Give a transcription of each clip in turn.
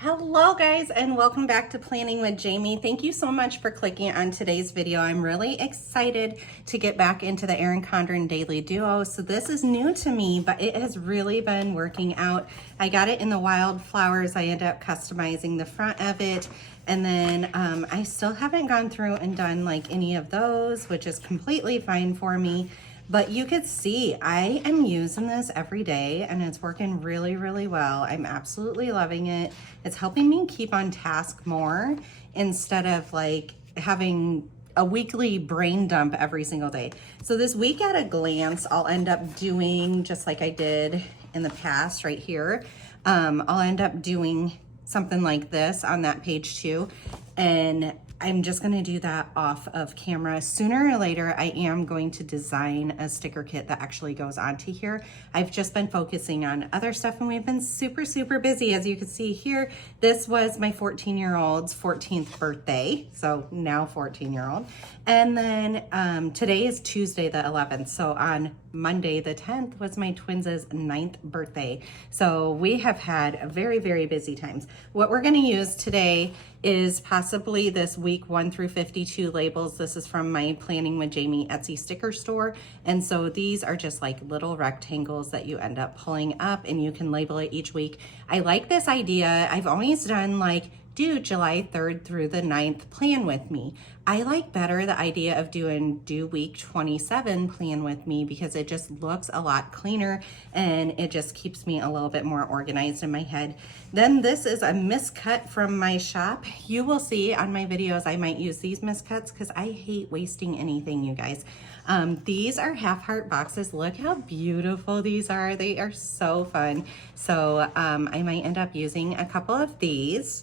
Hello guys, and welcome back to Planning with Jamie. Thank you so much for clicking on today's video. I'm really excited to get back into the Erin Condren Daily Duo. So this is new to me, but it has really been working out. I got it in the wildflowers. I ended up customizing the front of it. And then I still haven't gone through and done like any of those, which is completely fine for me. But you could see I am using this every day and it's working really, really well. I'm absolutely loving it. It's helping me keep on task more instead of like having a weekly brain dump every single day. So this week at a glance, I'll end up doing just like I did in the past right here. I'll end up doing something like this on that page too. And I'm just gonna do that off of camera. Sooner or later, I am going to design a sticker kit that actually goes onto here. I've just been focusing on other stuff and we've been super, super busy. As you can see here, this was my 14-year-old's 14th birthday. So now 14-year-old. And then today is Tuesday the 11th. So on Monday the 10th was my twins' 9th birthday. So we have had very, very busy times. What we're gonna use today is possibly this week 1 through 52 labels. This is from my Planning with Jamie Etsy sticker store. And so these are just like little rectangles that you end up pulling up and you can label it each week. I like this idea. I've always done like, do July 3rd through the 9th, plan with me. I like better the idea of doing due week 27, plan with me, because it just looks a lot cleaner and it just keeps me a little bit more organized in my head. Then this is a miscut from my shop. You will see on my videos, I might use these miscuts because I hate wasting anything, you guys. These are half heart boxes. Look how beautiful these are. They are so fun. So I might end up using a couple of these.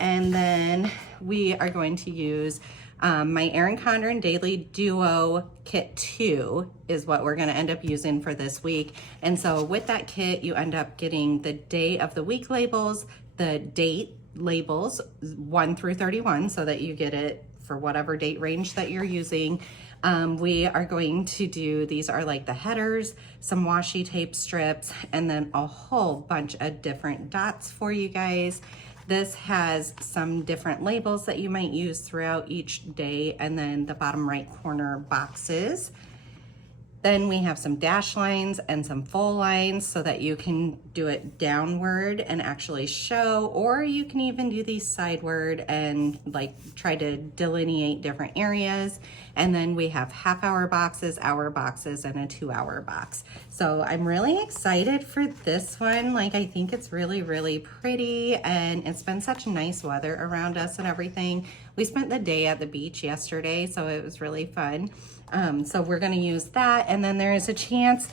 And then we are going to use my Erin Condren Daily Duo Kit 2 is what we're gonna end up using for this week. And so with that kit, you end up getting the day of the week labels, the date labels 1 through 31, so that you get it for whatever date range that you're using. We are going to do, these are like the headers, some washi tape strips, and then a whole bunch of different dots for you guys. This has some different labels that you might use throughout each day, and then the bottom right corner boxes. Then we have some dash lines and some full lines so that you can do it downward and actually show, or you can even do these sideward and like try to delineate different areas. And then we have half-hour boxes, hour boxes, and a 2-hour box. So I'm really excited for this one. Like, I think it's really, really pretty, and it's been such nice weather around us and everything. We spent the day at the beach yesterday, so it was really fun. So we're gonna use that, and then there is a chance,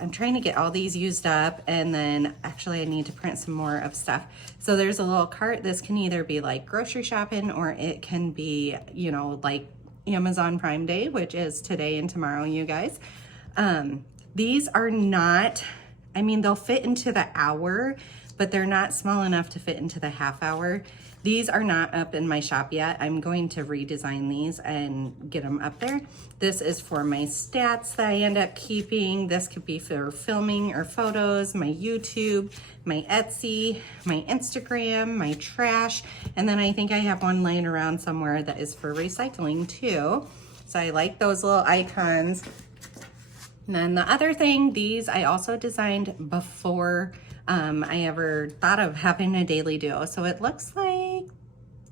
I'm trying to get all these used up, and then actually I need to print some more of stuff. So there's a little cart. This can either be like grocery shopping, or it can be, you know, like Amazon Prime Day, which is today and tomorrow, you guys. These are not, I mean, they'll fit into the hour, but they're not small enough to fit into the half hour. These are not up in my shop yet. I'm going to redesign these and get them up there. This is for my stats that I end up keeping. This could be for filming or photos, my YouTube, my Etsy, my Instagram, my trash. And then I think I have one laying around somewhere that is for recycling too. So I like those little icons. And then the other thing, these I also designed before I ever thought of having a daily duo. So it looks like,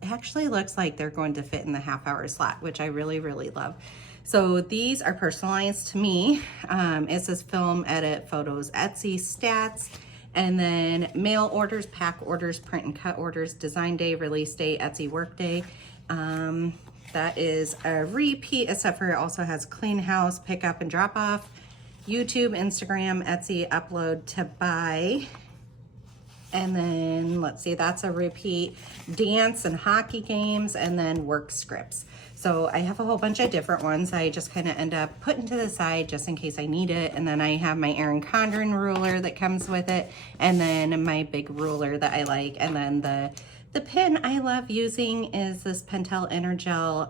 it actually looks like they're going to fit in the half-hour slot, which I really, really love. So these are personalized to me. It says film, edit, photos, Etsy, stats, and then mail orders, pack orders, print and cut orders, design day, release day, Etsy work day. That is a repeat, except for it also has clean house, pick up and drop off, YouTube, Instagram, Etsy, upload to buy. And then let's see, that's a repeat, dance and hockey games, and then work scripts. So I have a whole bunch of different ones I just kind of end up putting to the side just in case I need it. And then I have my Erin Condren ruler that comes with it, and then my big ruler that I like. And then the pen I love using is this Pentel Energel,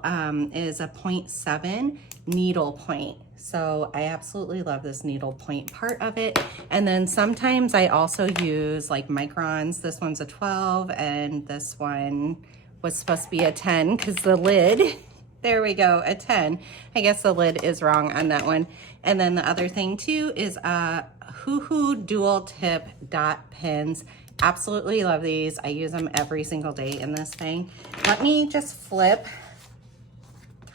is a 0.7 needle point So I absolutely love this needle point part of it. And then sometimes I also use like microns. This one's a 12 and this one was supposed to be a 10 because the lid, there we go, a 10. I guess the lid is wrong on that one. And then the other thing too is Hoo dual tip dot pins. Absolutely love these. I use them every single day in this thing. Let me just flip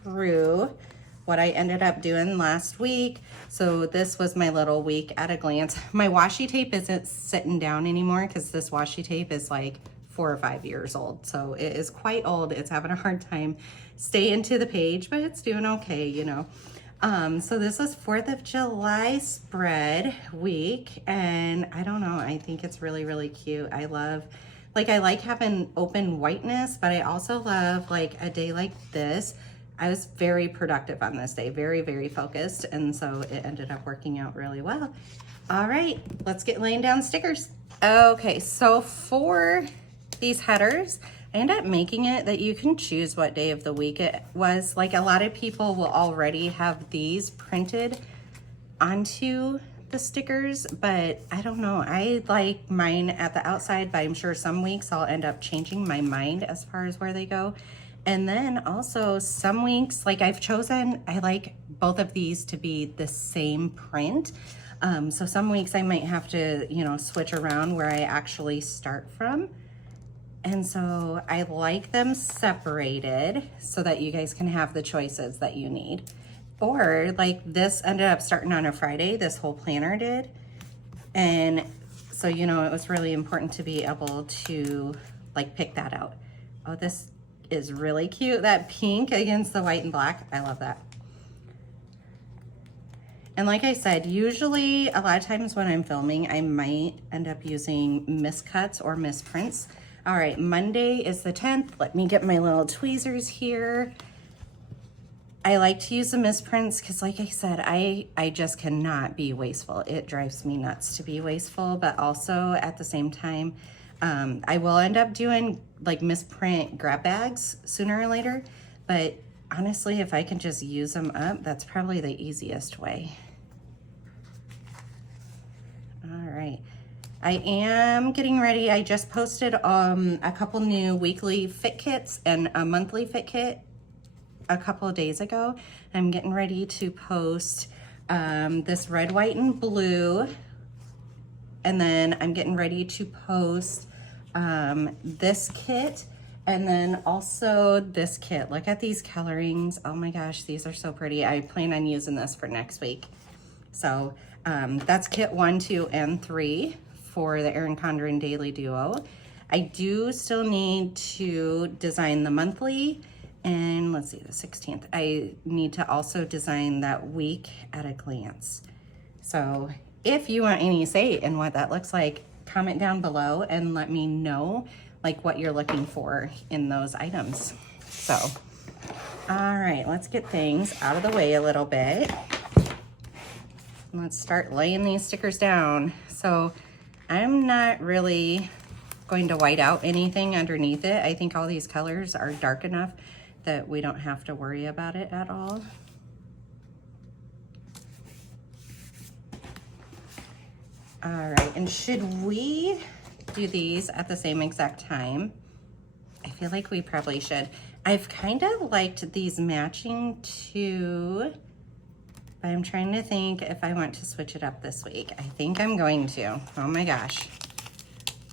through what I ended up doing last week. So this was my little week at a glance. My washi tape isn't sitting down anymore because this washi tape is like 4 or 5 years old. So it is quite old. It's having a hard time staying to the page, but it's doing okay, you know. So this is 4th of July spread week, and I don't know, I think it's really, really cute. I love, like, I like having open whiteness, but I also love like a day like this. I was very productive on this day, very, very focused, and so it ended up working out really well. All right, let's get laying down stickers. Okay, so for these headers, I ended up making it that you can choose what day of the week it was. Like, a lot of people will already have these printed onto the stickers, but I don't know. I like mine at the outside, but I'm sure some weeks I'll end up changing my mind as far as where they go. And then also some weeks, like I've chosen, I like both of these to be the same print. So some weeks I might have to, you know, switch around where I actually start from. And so I like them separated so that you guys can have the choices that you need. Or like this ended up starting on a Friday, this whole planner did. And so, you know, it was really important to be able to like pick that out. Oh, this is really cute. That pink against the white and black. I love that. And like I said, usually a lot of times when I'm filming, I might end up using miscuts or misprints. All right, Monday is the 10th. Let me get my little tweezers here. I like to use the misprints because like I said, I just cannot be wasteful. It drives me nuts to be wasteful, but also at the same time, I will end up doing like misprint grab bags sooner or later, but honestly, if I can just use them up, that's probably the easiest way. All right. I am getting ready. I just posted a couple new weekly fit kits and a monthly fit kit a couple of days ago. I'm getting ready to post this red, white, and blue. And then I'm getting ready to post this kit and then also this kit. Look at these colorings. Oh my gosh, these are so pretty. I plan on using this for next week. So that's kit 1, 2, and 3 for the Erin Condren Daily Duo. I do still need to design the monthly, and let's see, the 16th. I need to also design that week at a glance. So if you want any say in what that looks like, comment down below and let me know like what you're looking for in those items. So, all right, let's get things out of the way a little bit. Let's start laying these stickers down. So I'm not really going to white out anything underneath it. I think all these colors are dark enough that we don't have to worry about it at all. All right, and should we do these at the same exact time? I feel like we probably should. I've kind of liked these matching too, but I'm trying to think if I want to switch it up this week. I think I'm going to. Oh my gosh.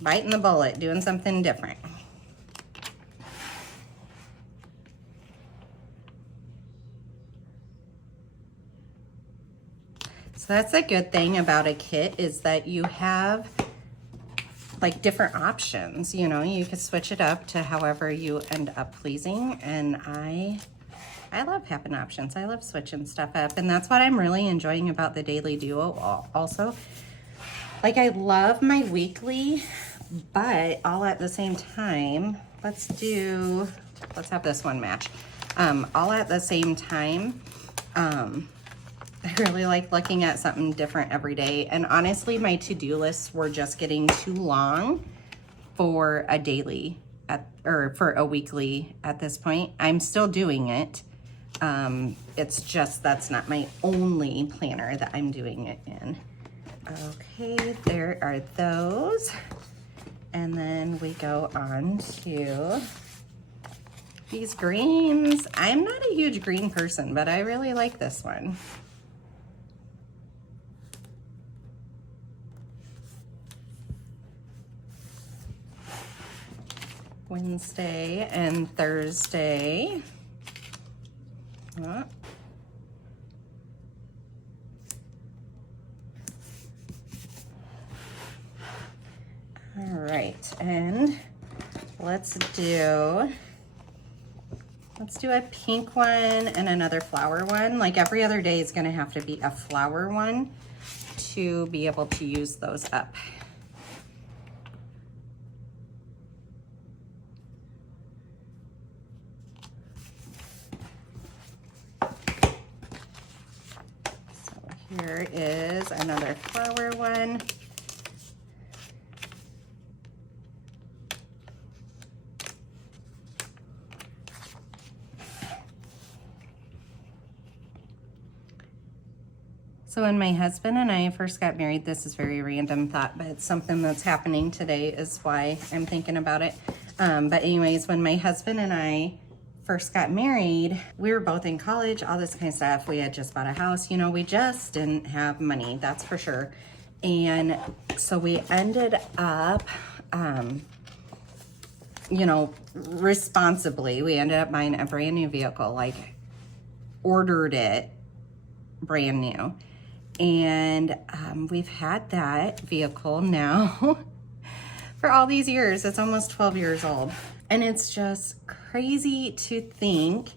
Biting the bullet, doing something different. So that's a good thing about a kit is that you have like different options, you know, you could switch it up to however you end up pleasing. And I love having options. I love switching stuff up. And that's what I'm really enjoying about the Daily Duo also. Like I love my weekly, but all at the same time, let's have this one match. All at the same time, I really like looking at something different every day. And honestly, my to-do lists were just getting too long for a daily or for a weekly at this point. I'm still doing it, It's just, that's not my only planner that I'm doing it in. Okay, there are those. And then we go on to these greens. I'm not a huge green person, but I really like this one. Wednesday and Thursday. Oh. All right, and let's do a pink one and another flower one. Like every other day is gonna have to be a flower one to be able to use those up. So here is another flower one. So when my husband and I first got married, this is a very random thought, but it's something that's happening today is why I'm thinking about it. But anyways, when my husband and I first got married, we were both in college, all this kind of stuff. We had just bought a house, you know, we just didn't have money, that's for sure. And so we ended up, you know, responsibly, we ended up buying a brand new vehicle, like ordered it brand new. And we've had that vehicle now for all these years. It's almost 12 years old. And it's just crazy to think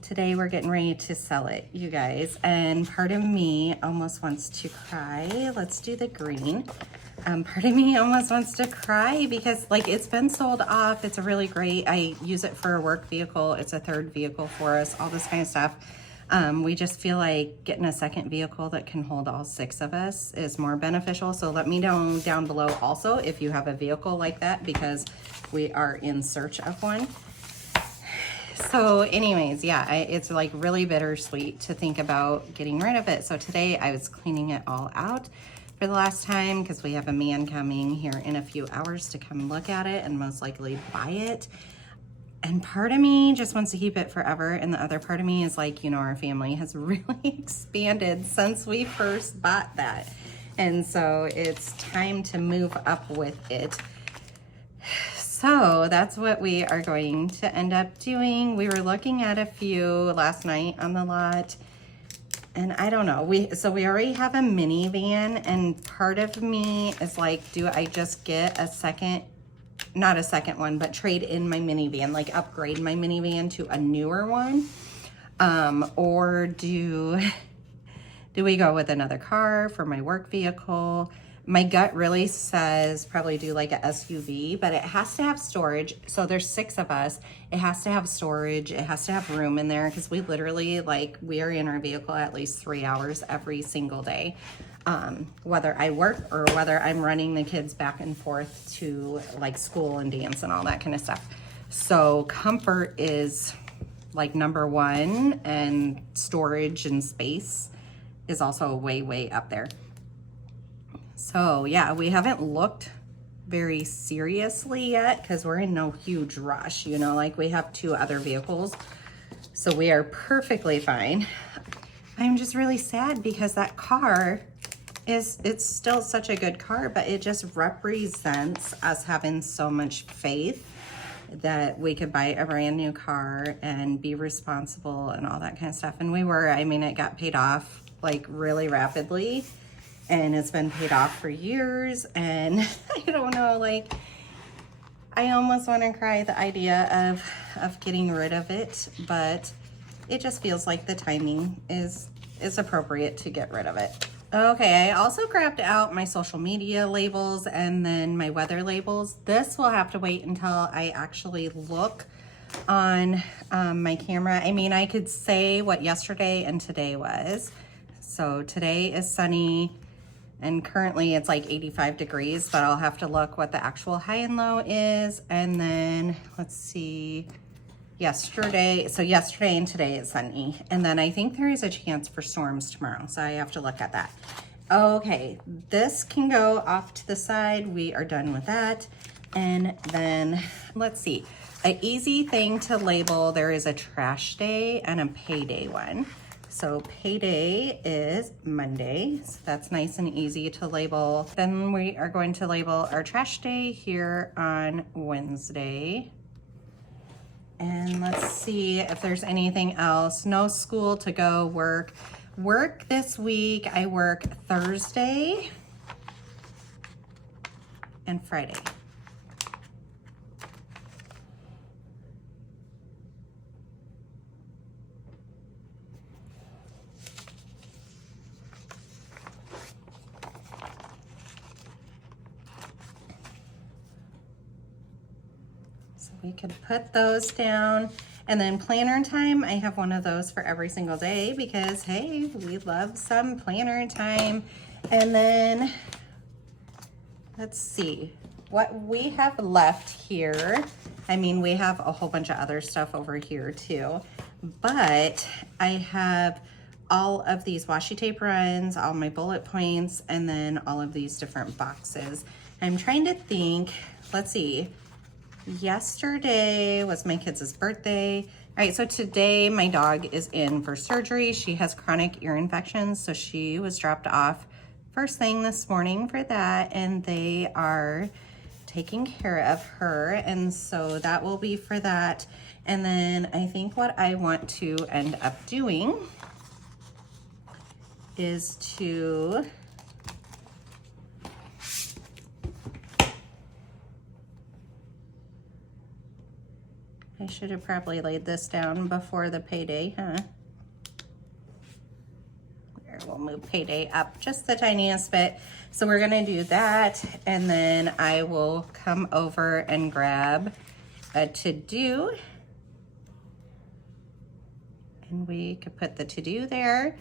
today we're getting ready to sell it, you guys. And part of me almost wants to cry. Let's do the green. Part of me almost wants to cry because like it's been sold off. It's a really great, I use it for a work vehicle. It's a third vehicle for us, all this kind of stuff. We just feel like getting a second vehicle that can hold all 6 of us is more beneficial. So let me know down below also if you have a vehicle like that, because we are in search of one. So anyways, yeah, it's like really bittersweet to think about getting rid of it. So today I was cleaning it all out for the last time because we have a man coming here in a few hours to come look at it and most likely buy it. And part of me just wants to keep it forever. And the other part of me is like, you know, our family has really expanded since we first bought that. And so it's time to move up with it. So that's what we are going to end up doing. We were looking at a few last night on the lot. And I don't know, so we already have a minivan, and part of me is like, do I just get a second, not a second one, but trade in my minivan, like upgrade my minivan to a newer one? Or do we go with another car for my work vehicle? My gut really says probably do like a SUV, but it has to have storage. So there's 6 of us. It has to have storage. It has to have room in there because we literally, like, we are in our vehicle at least 3 hours every single day. Whether I work or whether I'm running the kids back and forth to like school and dance and all that kind of stuff. So comfort is like number 1, and storage and space is also way, way up there. So yeah, we haven't looked very seriously yet because we're in no huge rush, you know, like we have 2 other vehicles. So we are perfectly fine. I'm just really sad because that car it's still such a good car, but it just represents us having so much faith that we could buy a brand new car and be responsible and all that kind of stuff. And we were, I mean, it got paid off like really rapidly. And it's been paid off for years, and I don't know, like, I almost want to cry the idea of getting rid of it, but it just feels like the timing is appropriate to get rid of it. Okay, I also grabbed out my social media labels and then my weather labels. This will have to wait until I actually look on my camera. I mean, I could say what yesterday and today was. So today is sunny. And currently it's like 85 degrees, but I'll have to look what the actual high and low is. And then let's see. yesterday. So yesterday and today is sunny. And then I think there is a chance for storms tomorrow. So I have to look at that. Okay, this can go off to the side. We are done with that. And then let's see, an easy thing to label. There is a trash day and a payday one. So payday is Monday, so that's nice and easy to label. Then we are going to label our trash day here on Wednesday. And let's see if there's anything else. No school to go work. Work this week, I work Thursday and Friday. We could put those down. And then planner time, I have one of those for every single day because, hey, we love some planner time. And then, let's see, what we have left here. I mean, we have a whole bunch of other stuff over here too, but I have all of these washi tape runs, all my bullet points, and then all of these different boxes. I'm trying to think, let's see, yesterday was my kids' birthday. All right, so today my dog is in for surgery. She has chronic ear infections, so she was dropped off first thing this morning for that, and they are taking care of her, and so that will be for that. And then I think what I want to end up doing is to I should have probably laid this down before the payday, huh? There, we'll move payday up just the tiniest bit. So we're gonna do that, and then I will come over and grab a to-do. And we could put the to-do there.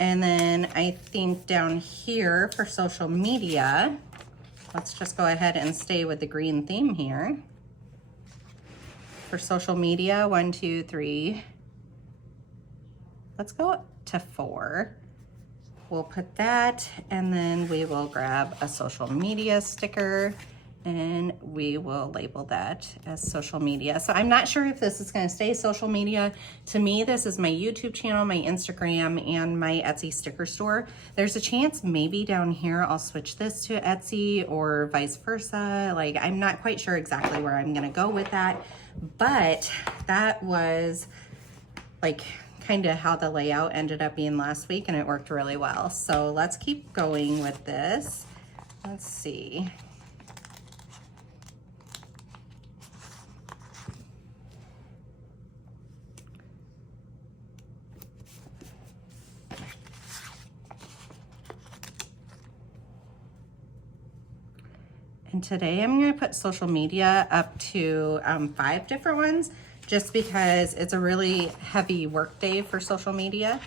And then I think down here for social media, let's just go ahead and stay with the green theme here. For social media, 1, 2, 3. Let's go up to 4. We'll put that, and then we will grab a social media sticker, and we will label that as social media. So I'm not sure if this is gonna stay social media. To me, this is my YouTube channel, my Instagram, and my Etsy sticker store. There's a chance maybe down here I'll switch this to Etsy or vice versa. Like, I'm not quite sure exactly where I'm gonna go with that. But that was like kind of how the layout ended up being last week, and it worked really well. So let's keep going with this. Let's see. And today I'm gonna put social media up to 5 different ones, just because it's a really heavy work day for social media.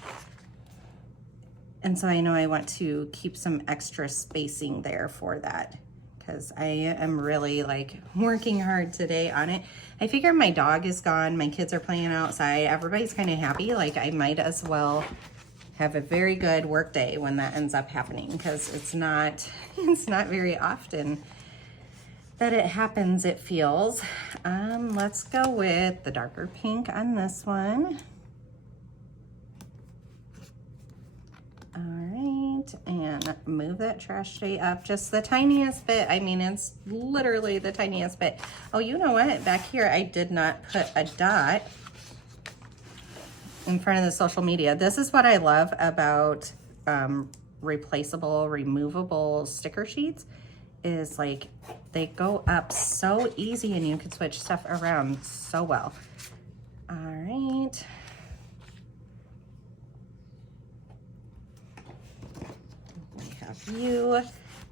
And so I know I want to keep some extra spacing there for that, because I am really like working hard today on it. I figure my dog is gone, my kids are playing outside, everybody's kind of happy. Like, I might as well have a very good work day when that ends up happening, because it's not very often that it happens, it feels. Let's go with the darker pink on this one. All right, and move that trash day up just the tiniest bit. I mean, it's literally the tiniest bit. Oh, you know what? Back here, I did not put a dot in front of the social media. This is what I love about replaceable, removable sticker sheets, is like they go up so easy and you can switch stuff around so well. All right. We have you.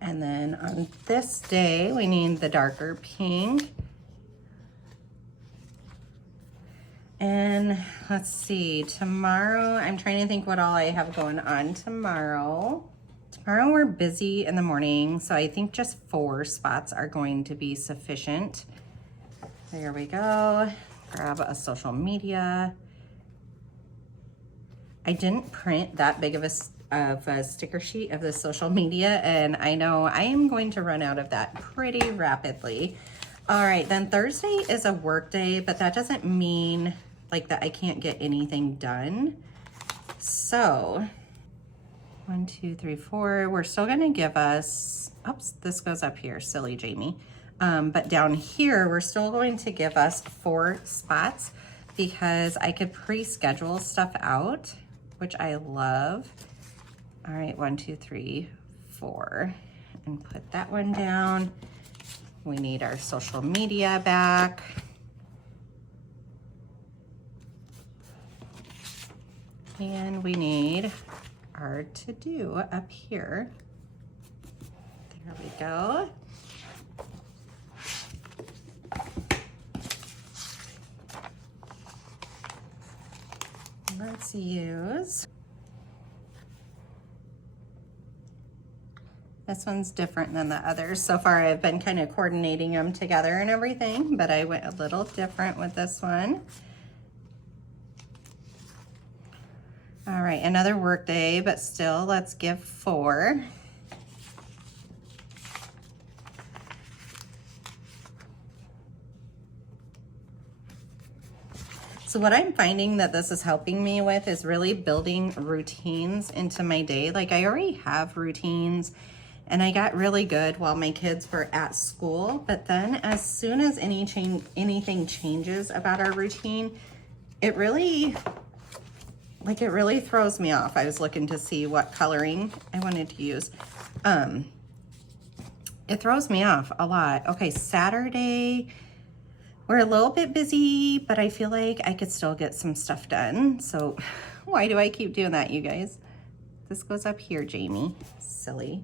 And then on this day, we need the darker pink. And let's see, tomorrow, I'm trying to think what all I have going on tomorrow. Tomorrow we're busy in the morning, so I think just 4 spots are going to be sufficient. There we go. grab a social media. I didn't print that big of a sticker sheet of the social media, and I know I am going to run out of that pretty rapidly. All right, then Thursday is a work day, but that doesn't mean like that I can't get anything done. So 1, 2, 3, 4, we're still gonna give us, oops, this goes up here, silly Jamie. But down here, we're still going to give us 4 spots because I could pre-schedule stuff out, which I love. All right, 1, 2, 3, 4, and put that one down. We need our social media back. And we need our to-do up here. There we go. Let's use, this one's different than the others. So far I've been kind of coordinating them together and everything, but I went a little different with this one. All right, another work day, but still let's give 4. So what I'm finding that this is helping me with is really building routines into my day. Like I already have routines and I got really good while my kids were at school. But then as soon as anything changes about our routine, it really throws me off. I was looking to see what coloring I wanted to use. It throws me off a lot. Okay, Saturday, we're a little bit busy, but I feel like I could still get some stuff done. So why do I keep doing that, you guys? This goes up here, Jamie. Silly.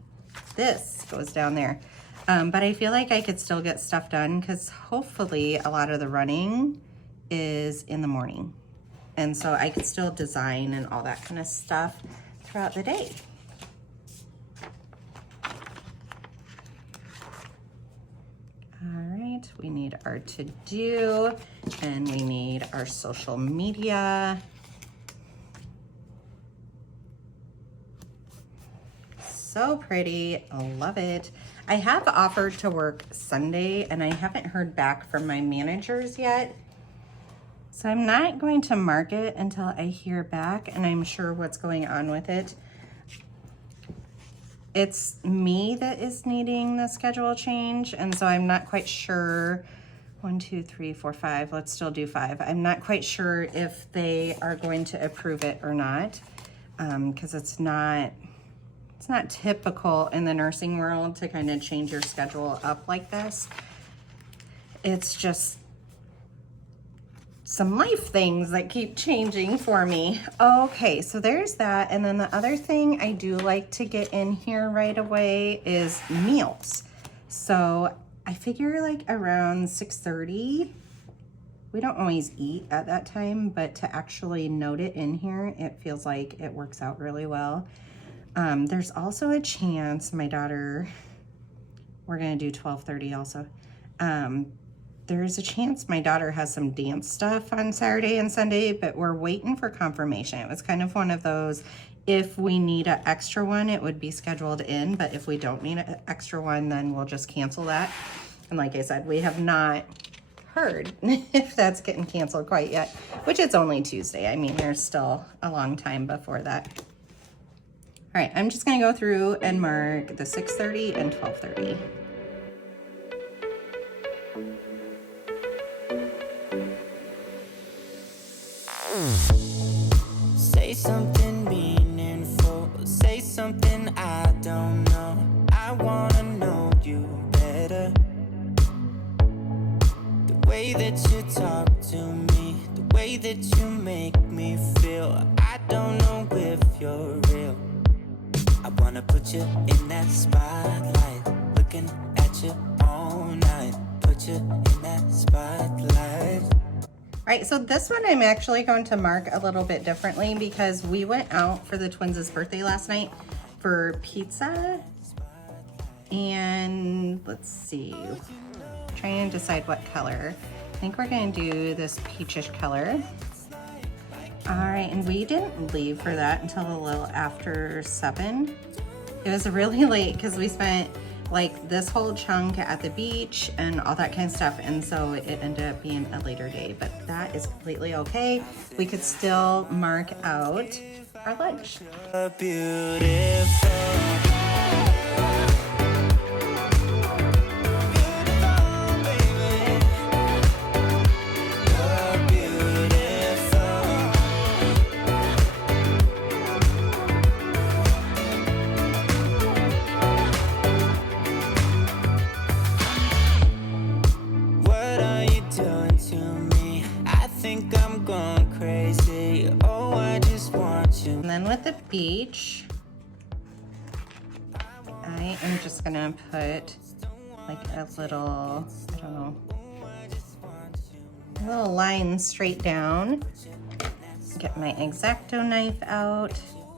This goes down there. But I feel like I could still get stuff done because hopefully a lot of the running is in the morning. And so I could still design and all that kind of stuff throughout the day. All right, we need our to-do and we need our social media. So pretty, I love it. I have offered to work Sunday and I haven't heard back from my managers yet. So I'm not going to mark it until I hear back and I'm sure what's going on with it. It's me that is needing the schedule change, and so I'm not quite sure. 1, 2, 3, 4, 5. Let's still do 5. I'm not quite sure if they are going to approve it or not, because it's not typical in the nursing world to kind of change your schedule up like this. It's just some life things that keep changing for me. Okay, so there's that. And then the other thing I do like to get in here right away is meals. So I figure like around 6:30, we don't always eat at that time, but to actually note it in here, it feels like it works out really well. There's also a chance my daughter, we're gonna do 12:30 also. There's a chance my daughter has some dance stuff on Saturday and Sunday, but we're waiting for confirmation. It was kind of one of those, if we need an extra one, it would be scheduled in, but if we don't need an extra one, then we'll just cancel that. And like I said, we have not heard if that's getting canceled quite yet, which it's only Tuesday. I mean, there's still a long time before that. All right, I'm just gonna go through and mark the 6:30 and 12:30. Say something meaningful, say something I don't know. I wanna know you better. The way that you talk to me, the way that you make me feel, I don't know if you're real. I wanna put you in that spotlight, looking at you all night, put you in that spotlight. All right, so this one I'm actually going to mark a little bit differently because we went out for the twins' birthday last night for pizza. And let's see, trying to decide what color. think we're gonna do this peachish color. All right, and we didn't leave for that until a little after 7. It was really late because we spent like this whole chunk at the beach and all that kind of stuff, and so it ended up being a later day, but that is completely okay. We could still mark out our lunch. And then with the beach, I am just gonna put like a little, I don't know, a little line straight down. Get my X-Acto knife out.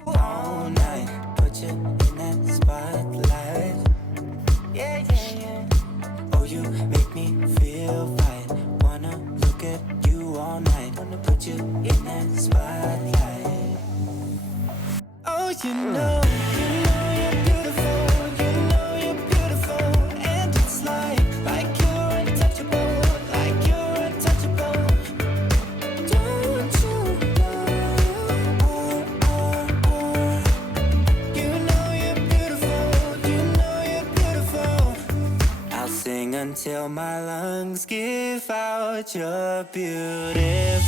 All night, put you in that spotlight. Yeah, yeah, yeah. Oh, you make me feel fine. Wanna look at you all night. Wanna put you in that spotlight. Oh, you know you're beautiful, you're beautiful, and it's like you're untouchable, like you're untouchable. Don't you know, you know you're beautiful, I'll sing until my lungs give out, you're beautiful.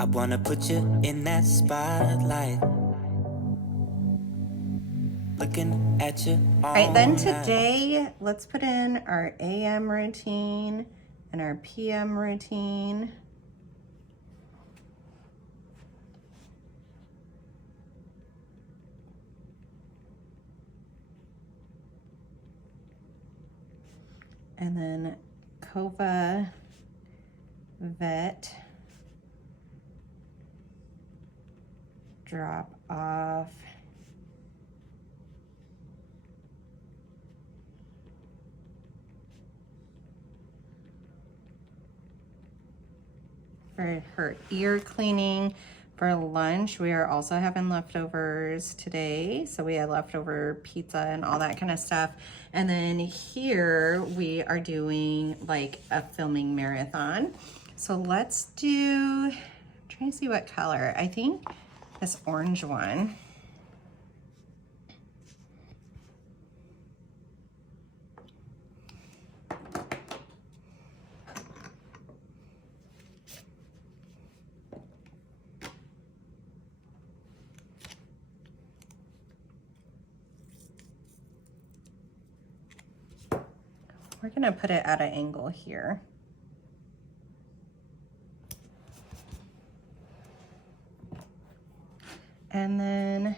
I wanna put you in that spotlight, looking at you all right, then today, let's put in our AM routine and our PM routine. And then Kova Vet drop off. For her ear cleaning. For lunch, we are also having leftovers today. So we had leftover pizza and all that kind of stuff. And then here we are doing like a filming marathon. So let's do, I'm trying to see what color. I think this orange one. We're gonna put it at an angle here. And then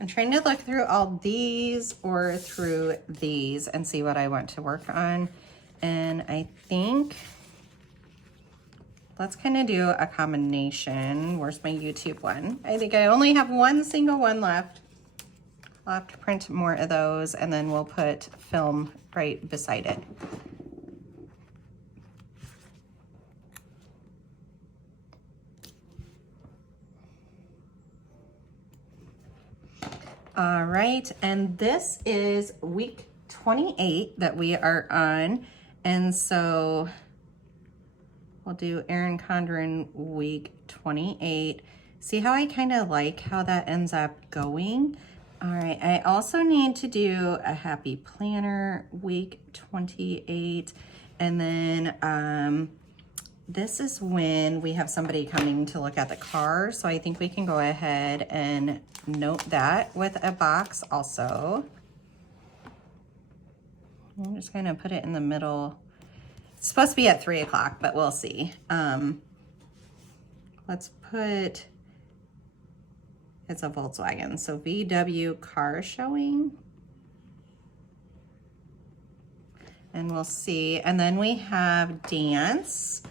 I'm trying to look through all these or through these and see what I want to work on. And I think let's kind of do a combination. Where's my YouTube one? I think I only have one single one left. I'll have to print more of those and then we'll put film right beside it. All right, and this is week 28 that we are on. And so we'll do Erin Condren week 28. See how I kind of like how that ends up going? All right, I also need to do a happy planner week 28. And then this is when we have somebody coming to look at the car. So I think we can go ahead and note that with a box also. I'm just gonna put it in the middle. It's supposed to be at 3 o'clock, but we'll see. Let's put, it's a Volkswagen, so VW car showing. And we'll see. And then we have dance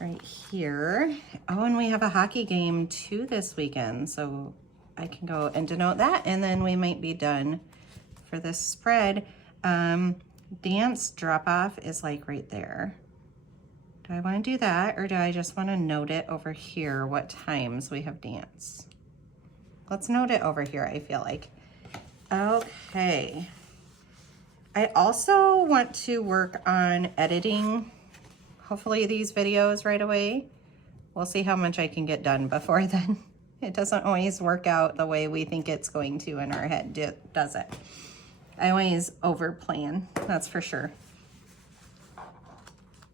right here. Oh, and we have a hockey game too this weekend. So I can go and denote that, and then we might be done for this spread. Dance drop-off is like right there. Do I want to do that, or do I just want to note it over here what times we have dance? Let's note it over here, I feel like. Okay. I also want to work on editing, hopefully, these videos right away. We'll see how much I can get done before then. It doesn't always work out the way we think it's going to in our head, does it? I always over-plan, that's for sure.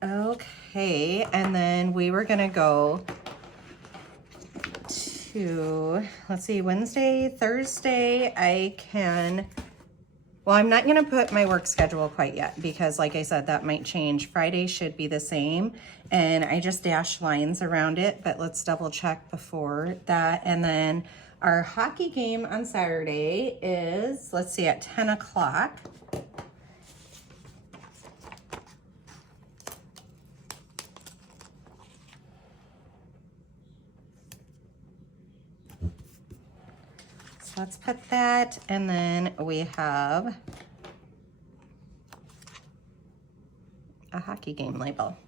Okay, and then we were gonna go to, let's see, Wednesday, Thursday, well, I'm not gonna put my work schedule quite yet because like I said, that might change. Friday should be the same, and I just dashed lines around it, but let's double check before that. And then our hockey game on Saturday is, let's see, at 10 o'clock. So let's put that, and then we have a hockey game label.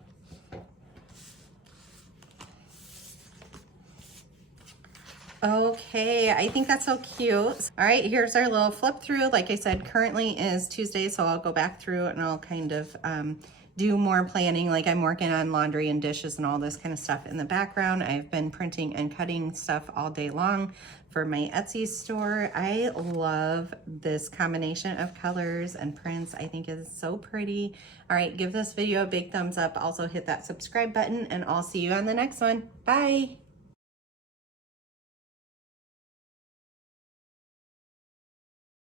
Okay, I think that's so cute. All right, here's our little flip through. Like I said, currently is Tuesday, so I'll go back through and I'll kind of do more planning. Like I'm working on laundry and dishes and all this kind of stuff in the background. I've been printing and cutting stuff all day long for my Etsy store. I love this combination of colors and prints. I think it's so pretty. All right, give this video a big thumbs up. Also hit that subscribe button, and I'll see you on the next one. Bye.